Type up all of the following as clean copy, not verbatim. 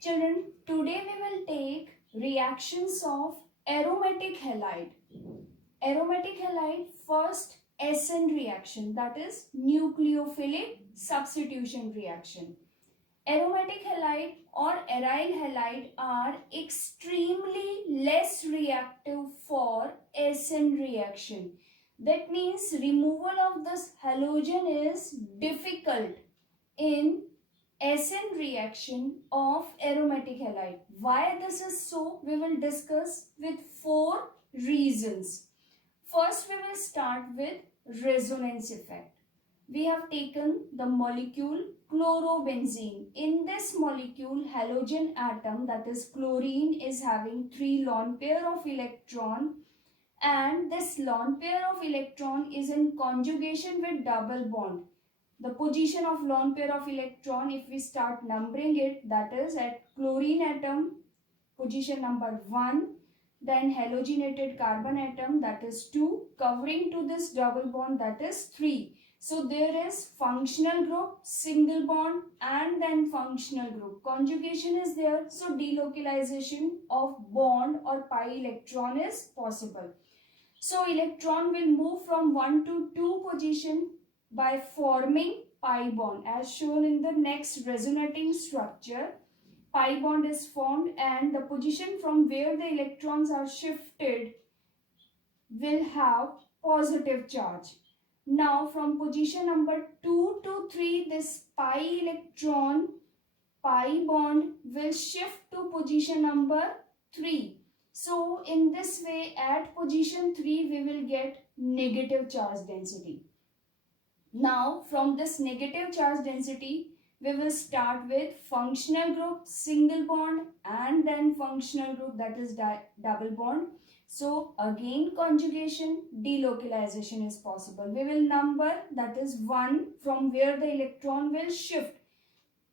Children, today we will take reactions of aromatic halide. Aromatic halide, first SN reaction, that is nucleophilic substitution reaction. Aromatic halide or aryl halide are extremely less reactive for SN reaction. That means removal of this halogen is difficult in SN reaction of aromatic halide. Why this is so, we will discuss with 4 reasons. First, we will start with resonance effect. We have taken the molecule chlorobenzene. In this molecule, halogen atom, that is chlorine, is having 3 lone pair of electron, and this lone pair of electron is in conjugation with double bond. The position of lone pair of electron, if we start numbering it, that is at chlorine atom, position number 1, then halogenated carbon atom, that is 2, covering to this double bond, that is 3. So there is functional group, single bond, and then functional group. Conjugation is there, so delocalization of bond or pi electron is possible. So electron will move from 1 to 2 position by forming pi bond, as shown in the next resonating structure. Pi bond is formed, and the position from where the electrons are shifted will have positive charge. Now from position number 2 to 3, this pi electron, pi bond will shift to position number 3. So in this way, at position 3, we will get negative charge density. Now from this negative charge density, we will start with functional group, single bond, and then functional group, that is double bond. So again conjugation, delocalization is possible. We will number, that is 1, from where the electron will shift,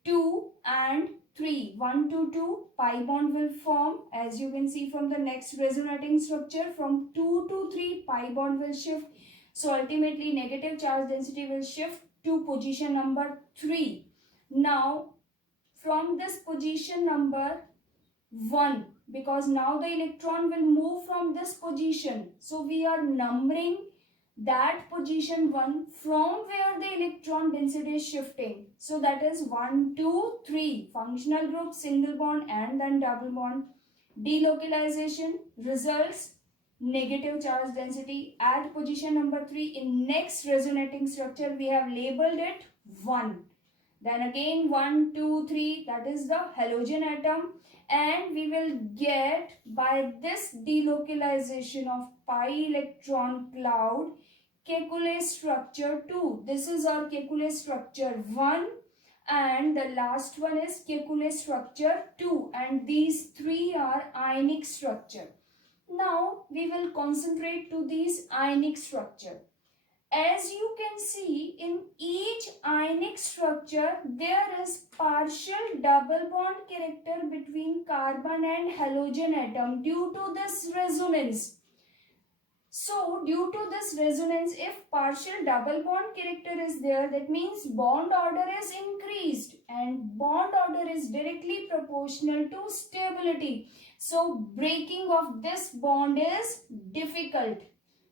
2 and 3. 1 to 2, pi bond will form, as you can see from the next resonating structure. From 2 to 3, pi bond will shift. So ultimately negative charge density will shift to position number 3. Now from this position number 1, because now the electron will move from this position, so we are numbering that position 1 from where the electron density is shifting. So that is 1, 2, 3, functional group, single bond, and then double bond. Delocalization results negative charge density at position number 3. In next resonating structure, we have labeled it 1. Then again 1, 2, 3, that is the halogen atom, and we will get, by this delocalization of pi electron cloud, Kekulé structure 2. This is our Kekulé structure 1, and the last one is Kekulé structure 2, and these 3 are ionic structure. Now we will concentrate to these ionic structure. As you can see, in each ionic structure, there is partial double bond character between carbon and halogen atom due to this resonance. So, due to this resonance, if partial double bond character is there, that means bond order is increased, and bond order is directly proportional to stability. So, breaking of this bond is difficult.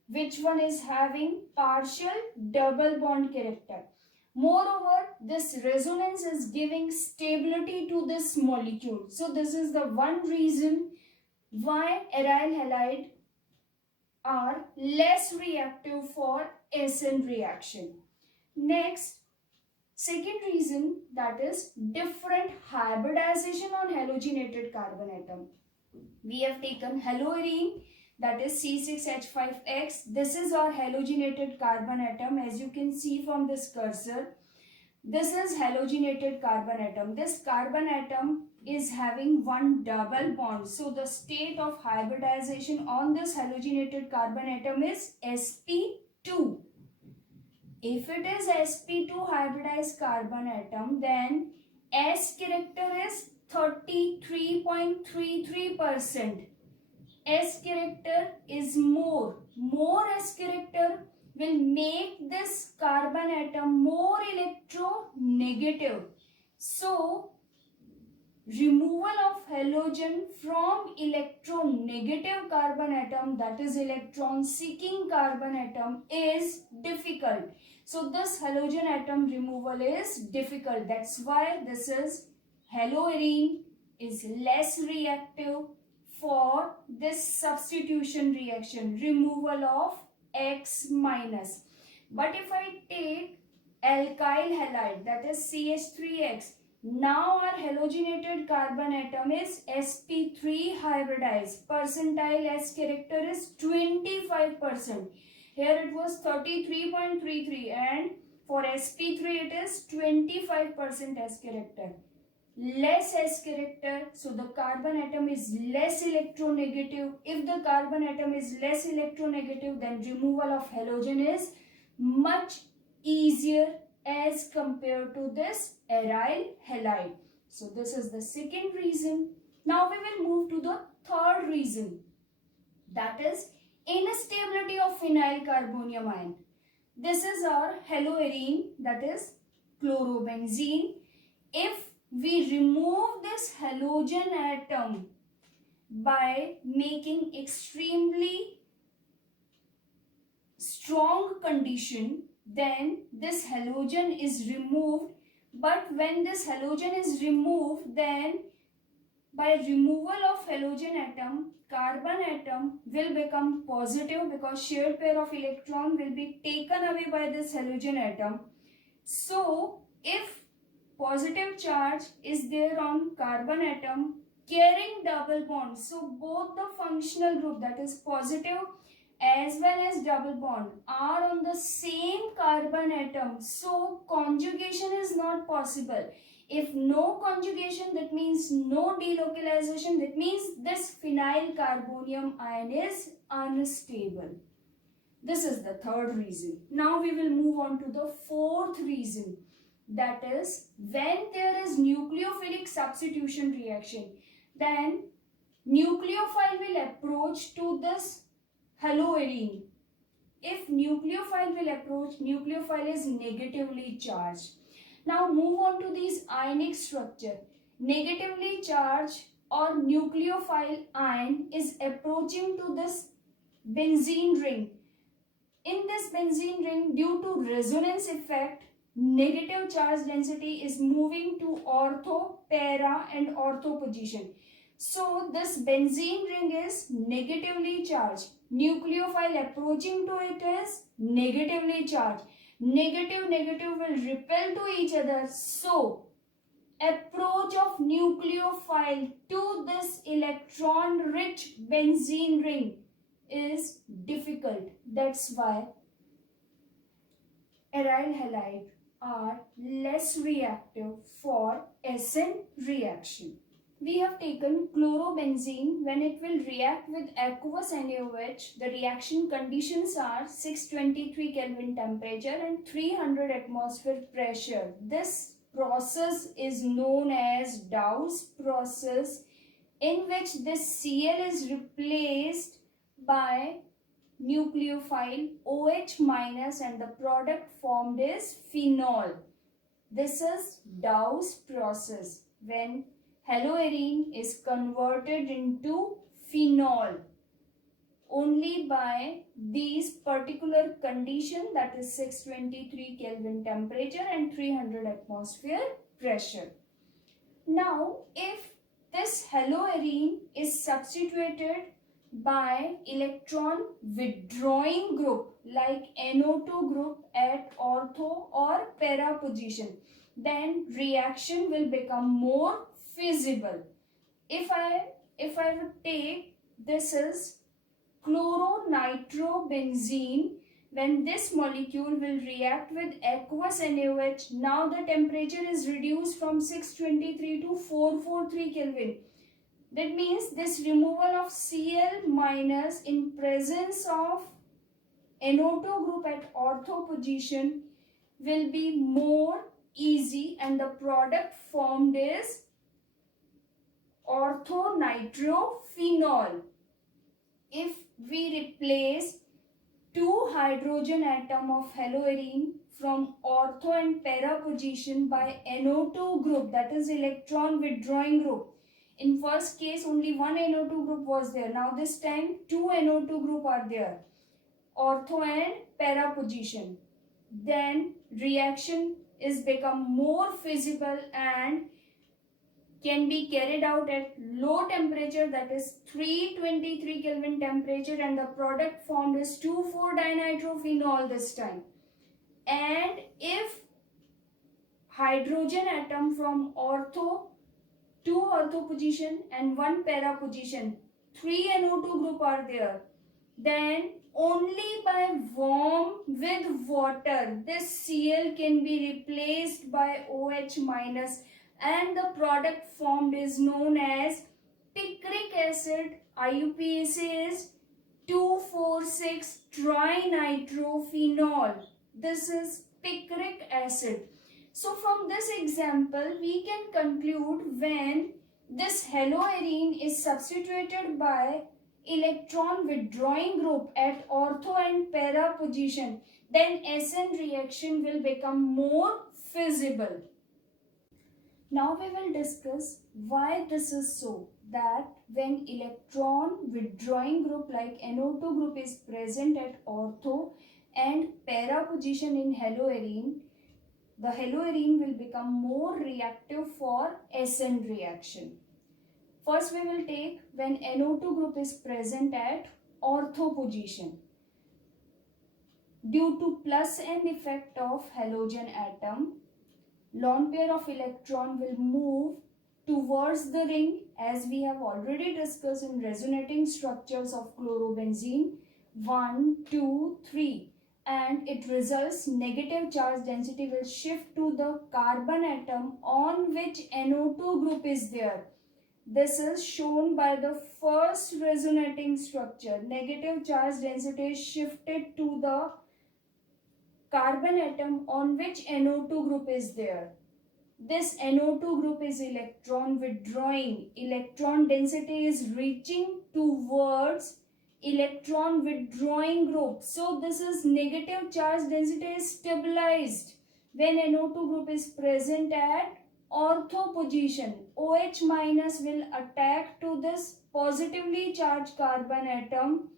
Which one is having partial double bond character? Moreover, this resonance is giving stability to this molecule. So this is the one reason why aryl halide are less reactive for SN reaction. Next, second reason, that is different hybridization on halogenated carbon atom. We have taken haloarene, that is C6H5X. This is our halogenated carbon atom, as you can see from this cursor. This is halogenated carbon atom. This carbon atom is having one double bond. So the state of hybridization on this halogenated carbon atom is sp2. If it is sp2 hybridized carbon atom, then S character is 33.33%. S character is more. More S character will make this carbon atom more electronegative. So removal of halogen from electronegative carbon atom, that is electron seeking carbon atom, is difficult. So this halogen atom removal is difficult. That's why this is haloarene is less reactive for this substitution reaction, removal of X minus. But if I take alkyl halide, that is CH3X, now our halogenated carbon atom is sp3 hybridized. Percentile S character is 25%. Here it was 33.33 and for sp3 it is 25% S character. Less S character, so the carbon atom is less electronegative. If the carbon atom is less electronegative, then removal of halogen is much easier as compared to this aryl halide. So this is the second reason. Now we will move to the third reason, that is instability of phenyl carbonium ion. This is our haloarene, that is chlorobenzene. If we remove this halogen atom by making extremely strong condition, then this halogen is removed. But when this halogen is removed, then by removal of halogen atom, carbon atom will become positive because shared pair of electron will be taken away by this halogen atom. So if positive charge is there on carbon atom carrying double bond, so both the functional group, that is positive as well as double bond, are on the same carbon atom, so conjugation is not possible. If no conjugation, that means no delocalization, that means this phenyl carbonium ion is unstable. This is the third reason. Now we will move on to the fourth reason, that is when there is nucleophilic substitution reaction, then nucleophile will approach to this haloarene. If nucleophile will approach, nucleophile is negatively charged. Now move on to these ionic structure. Negatively charged or nucleophile ion is approaching to this benzene ring. In this benzene ring, due to resonance effect, negative charge density is moving to ortho, para and ortho position. So this benzene ring is negatively charged. Nucleophile approaching to it is negatively charged. Negative will repel to each other. So approach of nucleophile to this electron rich benzene ring is difficult. That's why aryl halide are less reactive for SN reaction. We have taken chlorobenzene. When it will react with aqueous NaOH, the reaction conditions are 623 Kelvin temperature and 300 atmosphere pressure. This process is known as Dow's process, in which this Cl is replaced by nucleophile OH minus and the product formed is phenol. This is Dow's process, when haloarene is converted into phenol only by these particular condition, that is 623 Kelvin temperature and 300 atmosphere pressure. Now if this haloarene is substituted by electron withdrawing group like NO2 group at ortho or para position, then reaction will become more feasible. If I would take, this is chloronitrobenzene, when this molecule will react with aqueous NaOH, now the temperature is reduced from 623 to 443 Kelvin. That means this removal of Cl minus in presence of NO2 group at ortho position will be more easy, and the product formed is orthonitrophenol. If we replace 2 hydrogen atom of haloarene from ortho and para position by NO2 group, that is electron withdrawing group. In first case only one NO2 group was there. Now this time two NO2 group are there, ortho and para position. Then reaction is become more feasible and can be carried out at low temperature, that is 323 Kelvin temperature, and the product formed is 2,4-dinitrophenol this time. And if hydrogen atom from ortho, two ortho position and one para position, 3 NO2 group are there, then only by warm with water this Cl can be replaced by OH minus, and the product formed is known as picric acid. IUPAC is 2,4,6 trinitrophenol. This is picric acid. So from this example we can conclude when this haloarene is substituted by electron withdrawing group at ortho and para position, then SN reaction will become more feasible. Now we will discuss why this is so, that when electron withdrawing group like NO2 group is present at ortho and para position in haloarene, the haloarene will become more reactive for SN reaction. First we will take when NO2 group is present at ortho position. Due to plus M effect of halogen atom, lone pair of electron will move towards the ring, as we have already discussed in resonating structures of chlorobenzene 1, 2, 3, and it results negative charge density will shift to the carbon atom on which NO2 group is there. This is shown by the first resonating structure. Negative charge density is shifted to the carbon atom on which NO2 group is there. This NO2 group is electron withdrawing. Electron density is reaching towards electron withdrawing group. So this is negative charge density is stabilized when NO2 group is present at ortho position. OH minus will attack to this positively charged carbon atom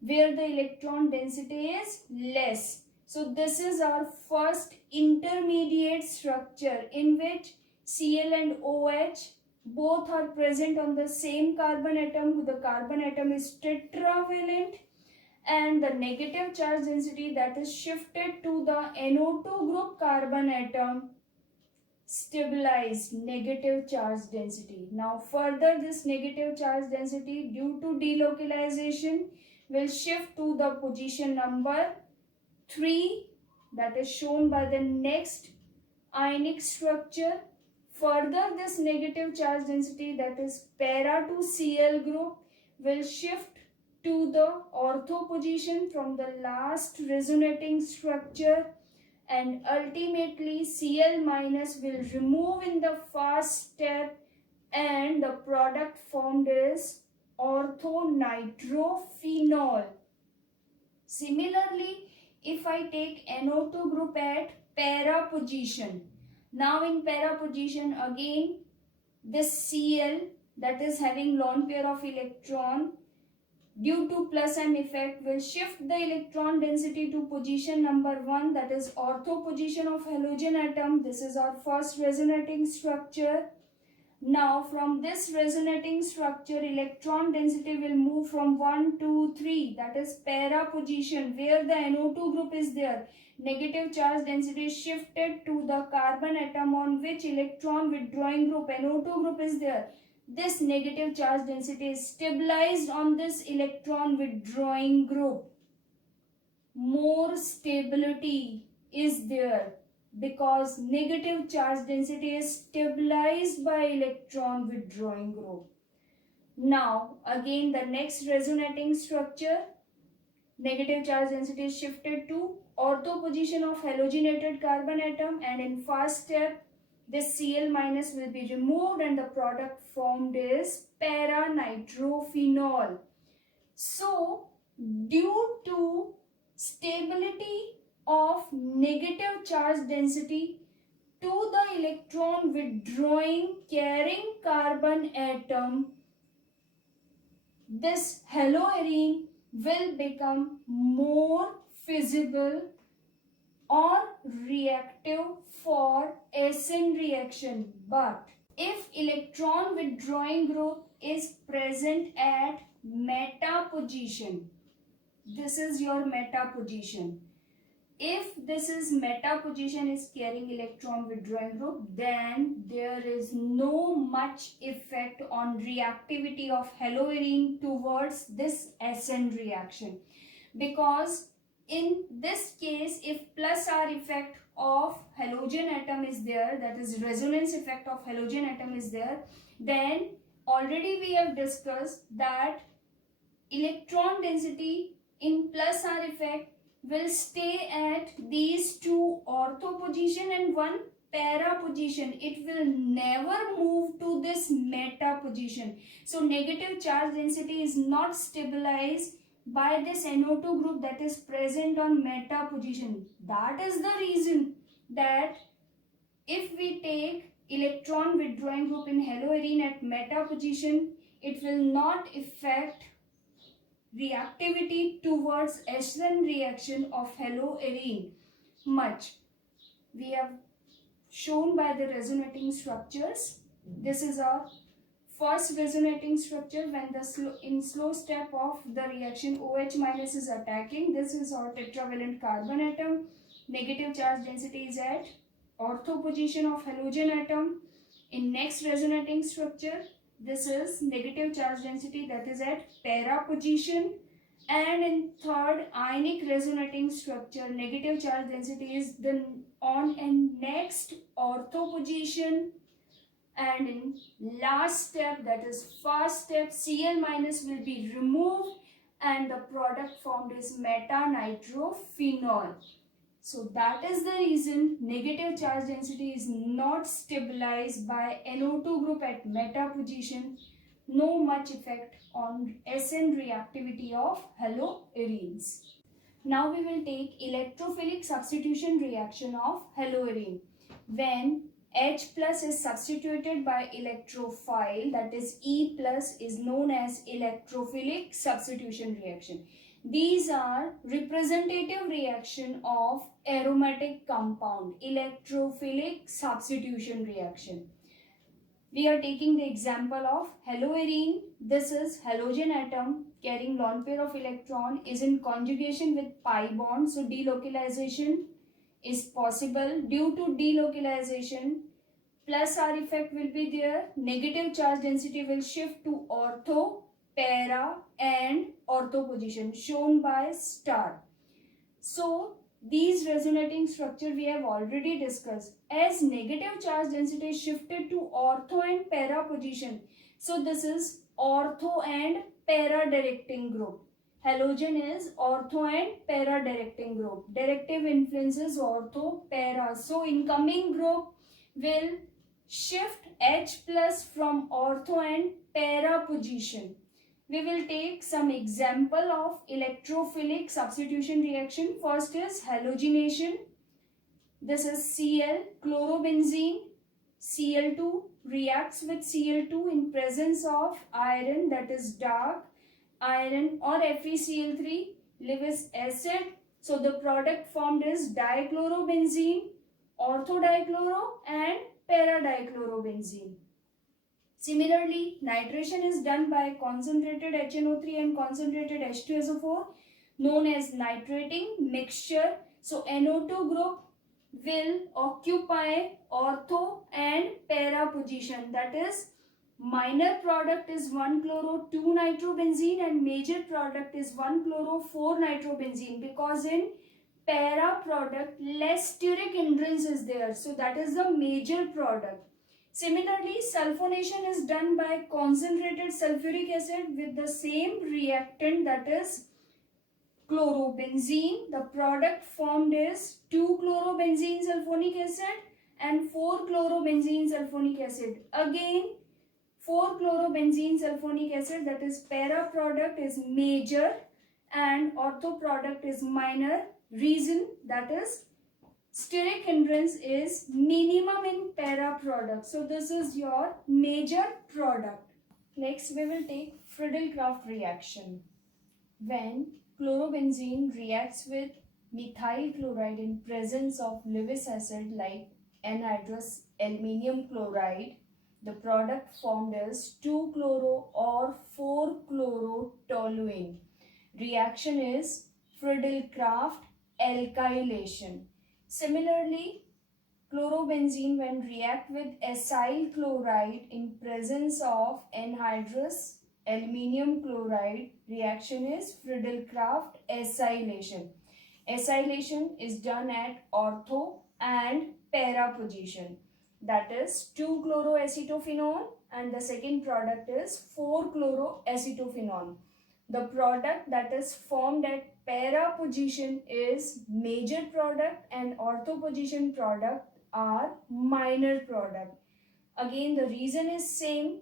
where the electron density is less. So this is our first intermediate structure in which Cl and OH both are present on the same carbon atom. The carbon atom is tetravalent and the negative charge density that is shifted to the NO2 group carbon atom stabilized negative charge density. Now further this negative charge density due to delocalization will shift to the position number 3, that is shown by the next ionic structure. Further this negative charge density, that is para to Cl group, will shift to the ortho position from the last resonating structure, and ultimately Cl minus will remove in the first step and the product formed is orthonitrophenol. Similarly, if I take NO2 group at para position, now in para position again this Cl that is having lone pair of electron due to plus M effect will shift the electron density to position number 1, that is ortho position of halogen atom. This is our first resonating structure. Now from this resonating structure electron density will move from 1 to 3, that is para position where the NO2 group is there. Negative charge density is shifted to the carbon atom on which electron withdrawing group NO2 group is there. This negative charge density is stabilized on this electron withdrawing group. More stability is there because negative charge density is stabilized by electron withdrawing group. Now again the next resonating structure, negative charge density is shifted to ortho position of halogenated carbon atom, and in first step this Cl minus will be removed and the product formed is para nitrophenol. So due to stability of negative charge density to the electron withdrawing carrying carbon atom, this haloarene will become more feasible or reactive for SN reaction. But if electron withdrawing group is present at meta position, this is your meta position. If this is meta position is carrying electron withdrawing group, then there is no much effect on reactivity of haloarene towards this SN reaction, because in this case, if plus R effect of halogen atom is there, that is resonance effect of halogen atom is there, then already we have discussed that electron density in plus R effect will stay at these two ortho position and one para position. It will never move to this meta position. So negative charge density is not stabilized by this NO2 group that is present on meta position. That is the reason that if we take electron withdrawing group in haloarene at meta position, it will not affect reactivity towards SN reaction of haloarene much. We have shown by the resonating structures. This is our first resonating structure when the in slow step of the reaction OH minus is attacking. This is our tetravalent carbon atom. Negative charge density is at ortho position of halogen atom. In next resonating structure, this is negative charge density that is at para position. And in third ionic resonating structure, negative charge density is then on and next ortho position. And in last step, that is first step, Cl minus will be removed and the product formed is meta-nitrophenol. So that is the reason negative charge density is not stabilized by NO2 group at meta position. No much effect on SN reactivity of haloarenes. Now we will take electrophilic substitution reaction of haloarene. When H plus is substituted by electrophile, that is E plus, is known as electrophilic substitution reaction. These are representative reaction of aromatic compound, electrophilic substitution reaction. We are taking the example of haloarene. This is halogen atom carrying lone pair of electron, is in conjugation with pi bond. So delocalization is possible. Due to delocalization, plus R effect will be there. Negative charge density will shift to ortho, para and ortho position shown by star. So these resonating structure we have already discussed. As negative charge density is shifted to ortho and para position, so this is ortho and para directing group. Halogen is ortho and para directing group. Directive influence is ortho, para. So incoming group will shift H plus from ortho and para position. We will take some example of electrophilic substitution reaction. First is halogenation. This is Cl, chlorobenzene, Cl2 reacts with Cl2 in presence of iron, that is dark iron, or FeCl3, Lewis acid. So the product formed is dichlorobenzene, orthodichloro and para-dichlorobenzene. Similarly, nitration is done by concentrated HNO3 and concentrated H2SO4, known as nitrating mixture. So NO2 group will occupy ortho and para position. That is, minor product is 1-chloro-2-nitrobenzene and major product is 1-chloro-4-nitrobenzene, because in para product less steric hindrance is there. So that is the major product. Similarly, sulfonation is done by concentrated sulfuric acid with the same reactant, that is chlorobenzene. The product formed is 2-chlorobenzene sulfonic acid and 4-chlorobenzene sulfonic acid. Again, 4-chlorobenzene sulfonic acid, that is para product is major and ortho product is minor. reason, that is steric hindrance is minimum in para product. So this is your major product. Next we will take Friedel-Crafts reaction. When chlorobenzene reacts with methyl chloride in presence of Lewis acid like anhydrous aluminium chloride, the product formed is 2-chloro or 4-chlorotoluene. Reaction is Friedel-Crafts alkylation. Similarly, chlorobenzene when react with acyl chloride in presence of anhydrous aluminium chloride, reaction is Friedel-Crafts acylation. Acylation is done at ortho and para position. That is 2-chloroacetophenol and the second product is 4-chloroacetophenol. The product that is formed at para position is major product and ortho position product are minor product. Again the reason is same.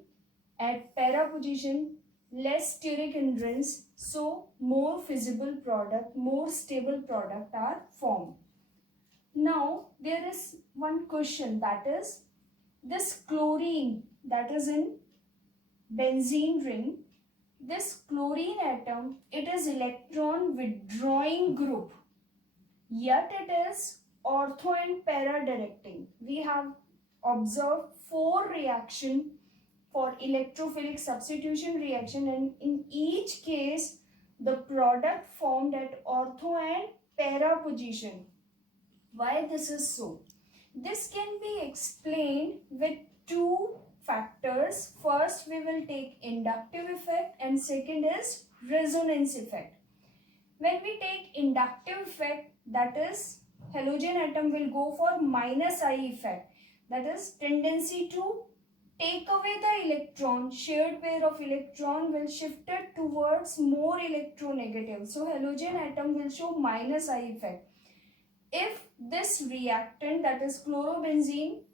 At para position less steric hindrance, so more feasible product, more stable product are formed. Now there is one question, that is this chlorine that is in benzene ring, this chlorine atom, it is electron withdrawing group, yet it is ortho and para directing. We have observed 4 reactions for electrophilic substitution reaction, and in each case the product formed at ortho and para position. Why this is so? This can be explained with 2 factors. First we will take inductive effect and second is resonance effect. When we take inductive effect, that is halogen atom will go for minus I effect, that is tendency to take away the electron, shared pair of electron will shift it towards more electronegative. So halogen atom will show minus I effect. If this reactant, that is chlorobenzene,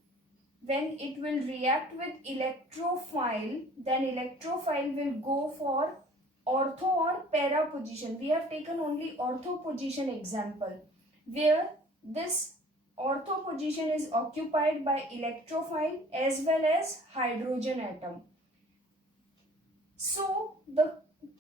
when it will react with electrophile, then electrophile will go for ortho or para position. We have taken only ortho position example, where this ortho position is occupied by electrophile as well as hydrogen atom. So the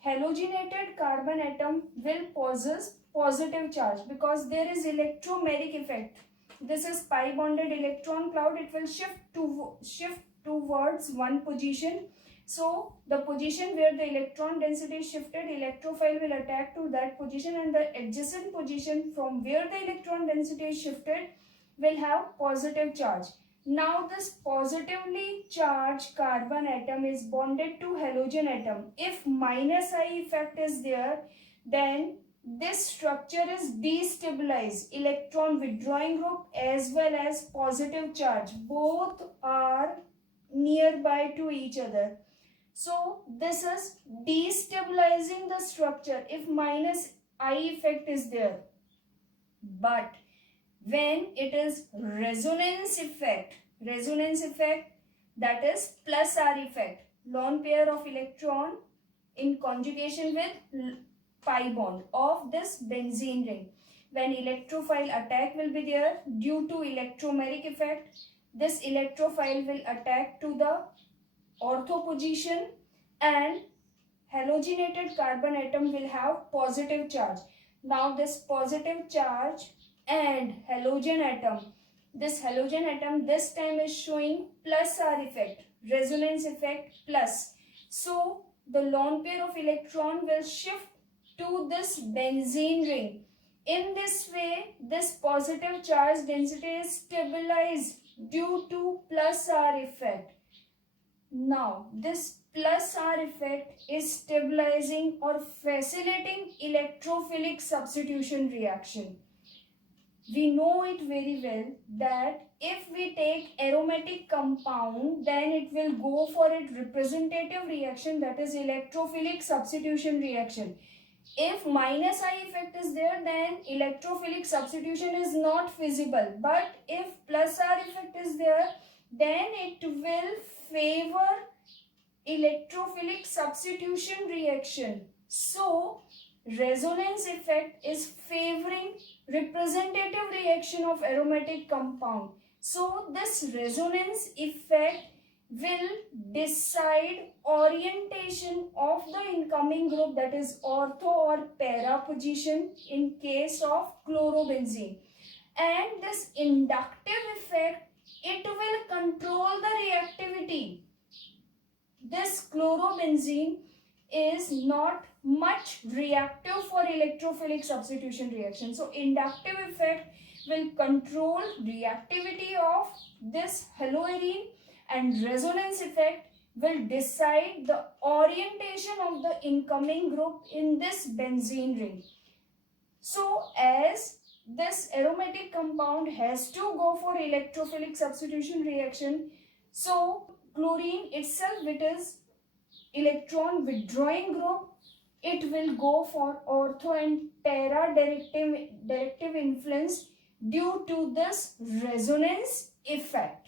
halogenated carbon atom will possess positive charge because there is electromeric effect. This is pi bonded electron cloud, it will shift towards one position. So the position where the electron density is shifted, electrophile will attack to that position, and the adjacent position from where the electron density is shifted will have positive charge. Now this positively charged carbon atom is bonded to halogen atom. If minus I effect is there, then this structure is destabilized. Electron withdrawing group as well as positive charge, both are nearby to each other. So this is destabilizing the structure if minus I effect is there. But when it is resonance effect, that is plus R effect, lone pair of electron in conjugation with pi bond of this benzene ring. When electrophile attack will be there due to electromeric effect, this electrophile will attack to the ortho position and halogenated carbon atom will have positive charge. Now this positive charge and halogen atom, this halogen atom this time is showing plus R effect, resonance effect plus. So the lone pair of electron will shift to this benzene ring. In this way, this positive charge density is stabilized due to plus R effect. Now, this plus R effect is stabilizing or facilitating electrophilic substitution reaction. We know it very well that if we take aromatic compound, then it will go for its representative reaction, that is electrophilic substitution reaction. If minus I effect is there, then electrophilic substitution is not feasible. But if plus R effect is there, then it will favor electrophilic substitution reaction. So resonance effect is favoring representative reaction of aromatic compound. So this resonance effect will decide orientation of the incoming group, that is ortho or para position in case of chlorobenzene. And this inductive effect, it will control the reactivity. This chlorobenzene is not much reactive for electrophilic substitution reaction. So inductive effect will control reactivity of this haloarene, and resonance effect will decide the orientation of the incoming group in this benzene ring. So as this aromatic compound has to go for electrophilic substitution reaction, so chlorine itself, it is electron withdrawing group, it will go for ortho and para directive influence due to this resonance effect.